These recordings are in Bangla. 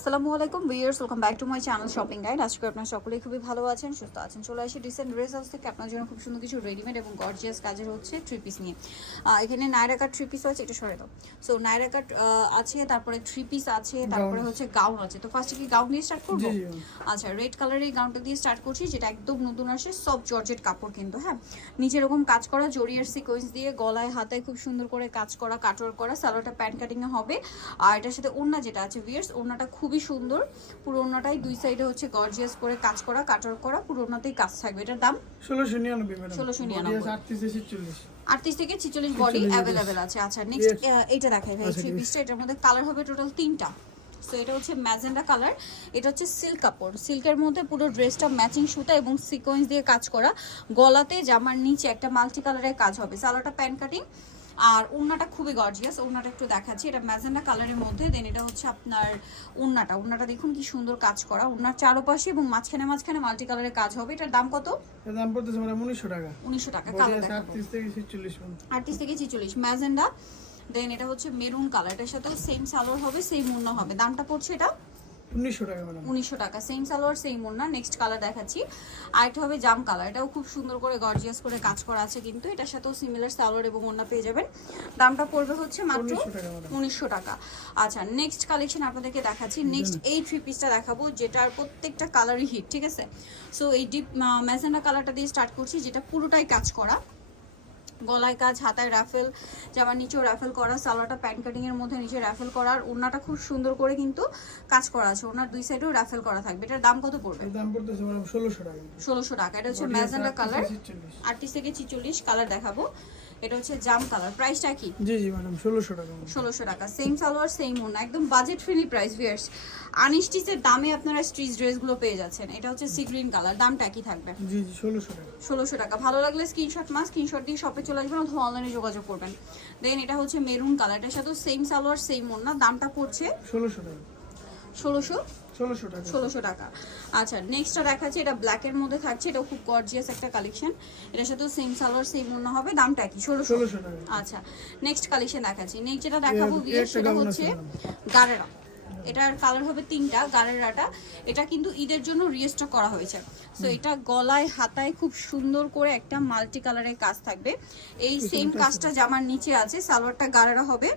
আসসালামু আলাইকুম viewers, welcome back to my channel shopping guide. আজকে আপনারা সকলেই খুবই ভালো আছেন, সুস্থ আছেন। চলে আসি ডিসেন্ট ড্রেস হাউস থেকে আপনার জন্য খুব সুন্দর কিছু রেডিমেড এবং গর্জিয়াস কাজের হচ্ছে থ্রি পিস নিয়ে। এখানে নায়রা কাট থ্রি পিস আছে, এটা সরে দাও। সো নায়রা কাট আছে, তারপরে থ্রি পিস আছে, তারপরে হচ্ছে গাউন আছে। তো ফার্স্টে কি গাউন দিয়ে স্টার্ট করবো? আচ্ছা, রেড কালারের এই গাউনটা দিয়ে স্টার্ট করছি, যেটা একদম নতুন আসে, সব জর্জেট কাপড় কিন্তু। হ্যাঁ, নিচে এরকম কাজ করা জরিয়ার সিকোয়েন্স দিয়ে, গলায় হাতায় খুব সুন্দর করে কাজ করা, কাটওয়ার্ক করা। সালোয়ারটা প্যান্ট কাটিংয়ে হবে। আর এটার সাথে ওড়না যেটা আছে ভিউয়ার্স, ওড়নাটা খুবই সুন্দর। পুরো ওড়নাটাই দুই সাইডে হচ্ছে গর্জিয়াস করে কাজ করা, কাটওয়ার্ক করা, পুরো ওড়নাতেই কাজ থাকবে। এটার দাম 1699 ম্যাডাম। 1699। 38 থেকে 46 বডি অ্যাভেলেবেল আছে। আচ্ছা, নেক্সট এইটা দেখাই ভাই, থ্রি পিসটা। এটার মধ্যে কালার হবে টোটাল 3টা। সো এটা হচ্ছে ম্যাজেন্ডা কালার, এটা হচ্ছে সিল্ক কাপড়, সিল্কের মধ্যে পুরো ড্রেসটা ম্যাচিং সুতা এবং সিকোয়েন্স দিয়ে কাজ করা। গলাতে জামার নিচে একটা মাল্টি কালারের কাজ হবে। সালোয়ারটা প্যান্ট কাটিং, আর ওড়নাটা খুবই গর্জিয়াস। ওড়নাটা একটু দেখাচ্ছি, এটা ম্যাজেন্ডা কালারের মধ্যে। দেন এটা হচ্ছে আপনার ওড়নাটা দেখুন কি সুন্দর কাজ করা। ওড়নার চারপাশে এবং মাঝখানে মাল্টি কালারের কাজ হবে। এটার দাম কত? এর দাম পড়তেছে মানে 1900 টাকা। 1900 টাকা। কালার 38 থেকে 46 পর্যন্ত। 38 থেকে 46 ম্যাজেন্ডা। দেন এটা হচ্ছে মেরুন কালার, এটার সাথেও সেম সালোয়ার হবে, সেম ওড়না হবে। দামটা পড়ছে এটা 1900 টাকা ম্যাডাম। 1900 টাকা, সেম সালোয়ার সেম ওড়না। নেক্সট কালার দেখাচ্ছি, আরেকটা হবে জাম কালার। এটাও খুব সুন্দর করে গর্জিয়াস করে কাজ করা আছে কিন্তু। এটার সাথেও সিমিলার সালোয়ার এবং ওড়না পেয়ে যাবেন। দামটা পড়বে হচ্ছে মাত্র 1900 টাকা। আচ্ছা, নেক্সট কালেকশন আপনাদেরকে দেখাচ্ছি। নেক্সট এই থ্রি পিসটা দেখাবো, যেটার প্রত্যেকটা কালারই হিট, ঠিক আছে? সো এই ডিপ ম্যাজেন্ডা কালারটা দিয়ে স্টার্ট করছি, যেটা পুরোটাই কাজ করা, গলায় কাজ, হাতায় রাফেল, জামার নিচেও রাফেল করা, সালোয়ারটা প্যান্ট কাটিং এর মধ্যে নিচে রাফেল করা। আর ওড়নাটা খুব সুন্দর করে কিন্তু কাজ করা আছে, ওড়নার দুই সাইডেও রাফেল করা থাকবে। এটার দাম কত পড়বে? এর দাম পড়তেছে ম্যাডাম 1600 টাকা। 1600 টাকা। এটা হচ্ছে ম্যাজেন্ডা কালার, 38 থেকে 46 কালার দেখাবো। এটা হচ্ছে জাম কালার। প্রাইসটা কি? জি জি ম্যাডাম, 1600 টাকা। 1600 টাকা, সেম সালোয়ার সেম ওড়না, একদম বাজেট ফ্রেন্ডলি প্রাইস ভিউয়ার্স। আনস্টিচের দামে আপনারা স্ট্রিচ ড্রেসগুলো পেয়ে যাচ্ছেন। এটা হচ্ছে সি গ্রিন কালার। দামটা কি থাকবে? জি জি 1600 টাকা। 1600 টাকা। ভালো লাগলে স্ক্রিনশট দিয়ে শপে চলে আসবেন অথবা অনলাইনে যোগাযোগ করবেন। দেন এটা হচ্ছে মেরুন কালার, এটার সাথে সেম সালোয়ার সেম ওড়না। দামটা পড়ছে 1600 টাকা। 1600 টাকা। আচ্ছা, নেক্সটটা দেখাচ্ছি, এটা ব্ল্যাকের মধ্যে থাকছে, এটাও খুব গর্জিয়াস একটা কালেকশন। এটার সাথে সেম সালোয়ার সেম ওড়না হবে। দামটা কি? 1600 টাকা। আচ্ছা, নেক্সট কালেকশন দেখাচ্ছি। নেক্সট যেটা দেখাবো সেটা হচ্ছে গারেরা। এটার কালার হবে 3টা গারেরাটা। এটা কিন্তু ঈদের জন্য রিস্টক করা হয়েছে। সো এটা গলায় হাতায় খুব সুন্দর করে একটা মাল্টি কালারের কাজ থাকবে। এই সেম কাজটা জামার নিচে আছে, সালোয়ারটা গারেরা হবে।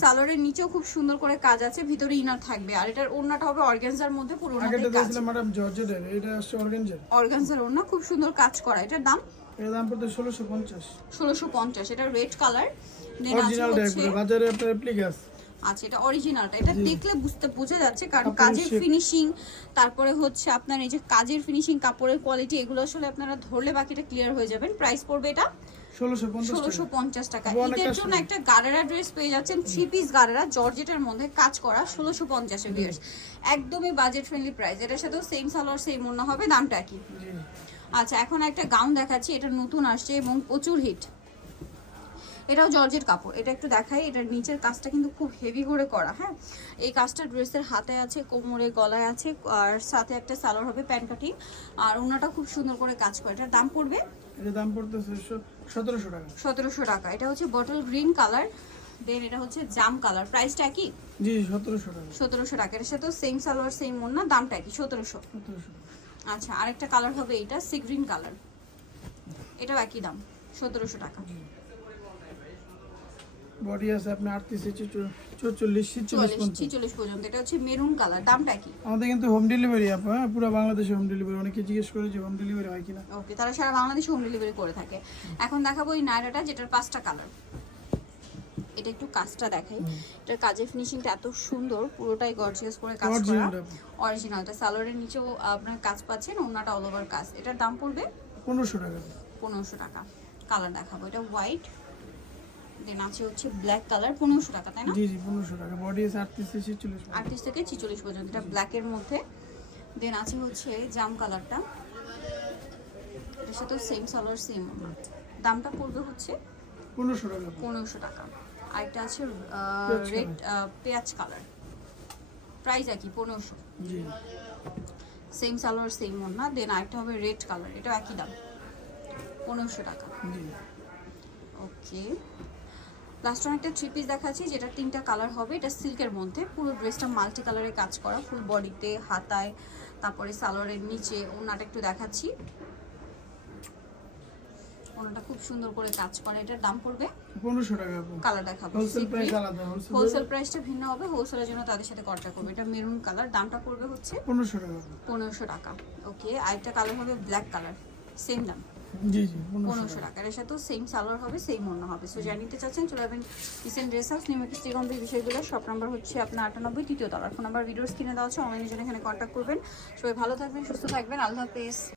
সালোয়ারের নিচেও খুব সুন্দর করে কাজ আছে, ভিতরে ইনার থাকবে। আর এটার ওড়নাটা হবে অর্গানজার মধ্যে, পুরো ওড়নাতে কাজ। এটা ম্যাডাম জর্জেটের, এটা হচ্ছে অর্গানজার। অর্গানজার ওড়না, খুব সুন্দর কাজ করা। এটার দাম? এর দাম পড়তেছে 1650। 1650। এটা রেড কালার। দেন অরিজিনাল দেখবেন বাজারে আপনার রেপ্লিকা আছে। আচ্ছা, এটা অরিজিনালটা। এটা দেখলে বোঝা যাচ্ছে, কারণ কাজের ফিনিশিং, তারপরে হচ্ছে আপনার এই যে কাজের ফিনিশিং, কাপড়ের কোয়ালিটি, এগুলো আসলে আপনারা ধরলে বাকিটা ক্লিয়ার হয়ে যাবেন। প্রাইস পড়বে এটা 1650 টাকা। ঈদের জন্য একটা গারেরা ড্রেস পেয়ে যাচ্ছেন, থ্রি পিস গারেরা জর্জেটের মধ্যে কাজ করা, 1650 এর ভিউয়ার্স। একদমই বাজেট ফ্রেন্ডলি প্রাইস। এটার সাথেও সেম সালোয়ার সেম ওড়না হবে। দামটা কি? আচ্ছা, এখন একটা গাউন দেখাচ্ছি, এটা নতুন আসছে এবং প্রচুর হিট। এটাও জর্জেট কাপড়। এটা একটু দেখাই, এটার নিচের কাজটা কিন্তু খুব হেভি করে করা। হ্যাঁ, এই কাজটা ড্রেসের হাতে আছে, কোমরে, গলায় আছে, আর সাথে একটা সালোয়ার হবে প্যান্ট কাটিং। আর ওড়নাটা খুব সুন্দর করে কাজ করে। এটার দাম পড়বে? এর দাম পড়তেছে 1700 টাকা। 1700 টাকা। এটা হচ্ছে বটল গ্রিন কালার। দেন এটা হচ্ছে জাম কালার। প্রাইসটা কি? জি 1700 টাকা। 1700 টাকা। এর সাথে সেম সালোয়ার সেম ওড়না। দামটা কি? 1700। আচ্ছা, আরেকটা কালার হবে এটা সি গ্রিন কালার, এটাও একই দাম, 1700 টাকা। বডি আছে আপনি 38 থেকে 44 46 পর্যন্ত। এটা হচ্ছে মেরুন কালার। দামটা কি? আমাদের কিন্তু হোম ডেলিভারি আপু, হ্যাঁ পুরো বাংলাদেশে হোম ডেলিভারি। অনেকে জিজ্ঞেস করে যে হোম ডেলিভারি হয় কিনা। ওকে, তারা সারা বাংলাদেশে হোম ডেলিভারি করে থাকে। এখন দেখাবো এই নায়রাটা, যেটার 5টা কালার। এটা একটু কাজটা দেখাই, এটার কাজের ফিনিশিংটা এত সুন্দর, পুরোটাই গর্জিয়াস করে কাজ করা। অরিজিনালটা সালোয়ারের নিচেও আপনার কাজ পাচ্ছেন, ওড়নাটা অল ওভার কাজ। এটার দাম পড়বে 1500 টাকা। 1500 টাকা। কালার দেখাবো, এটা হোয়াইট, দেন আছে হচ্ছে ব্ল্যাক কালার। 1500 টাকা, তাই না? জি জি 1500 টাকা। বডি আছে 38 থেকে 46। 38 থেকে 46 পর্যন্ত। এটা ব্ল্যাকের মধ্যে। দেন আছে হচ্ছে জাম কালারটা, এটার সাথে সেম সালোয়ার সেম। দামটা পড়বে হচ্ছে 1500 টাকা। 1500 টাকা। আরেকটা আছে রেড পেঁয়াজ কালার, প্রাইস একই 1500। জি সেম সালোয়ার সেম ওড়না। দেন আরেকটা হবে রেড কালার, এটাও একই দাম, 1500 টাকা। জি ওকে, লাস্ট ওয়ান একটা 3 পিস দেখাচ্ছি, যেটা 3টা কালার হবে। এটা সিল্কের মধ্যে, পুরো ড্রেসটা মাল্টি কালারে কাজ করা, ফুল বডিতে, হাতায়, তারপরে সালোয়ারের নিচে। ওনাটা একটু দেখাচ্ছি, ওনাটা খুব সুন্দর করে কাজ করে। এটার দাম পড়বে 1500 টাকা আপু। কালার দেখাবো, হোলসেল প্রাইস আলাদা, হোলসেল প্রাইসটা ভিন্ন হবে, হোলসেলের জন্য তাদের সাথে কন্ট্যাক্ট করবে। এটা মেরুন কালার, দামটা পড়বে হচ্ছে 1500 টাকা। 1500 টাকা। ওকে, আরেকটা কালার হবে ব্ল্যাক কালার, সেম দাম জি জি 1500 টাকা। এর সাথেও সেম সালোয়ার হবে, সেম ওড়না হবে। সো যারা নিতে চাচ্ছেন চলে যাবেন Kitchen Dress House, New Market শ্রীগম্ভীর বিষয়গুলো। শপ নাম্বার হচ্ছে আপনার 98 তৃতীয় তলার। ফোন নাম্বার ভিডিওর স্ক্রিনে দেওয়া আছে, অনলাইনের জন্য এখানে কন্ট্যাক্ট করবেন। সবাই ভালো থাকবেন, সুস্থ থাকবেন, আল্লাহ হাফেজ।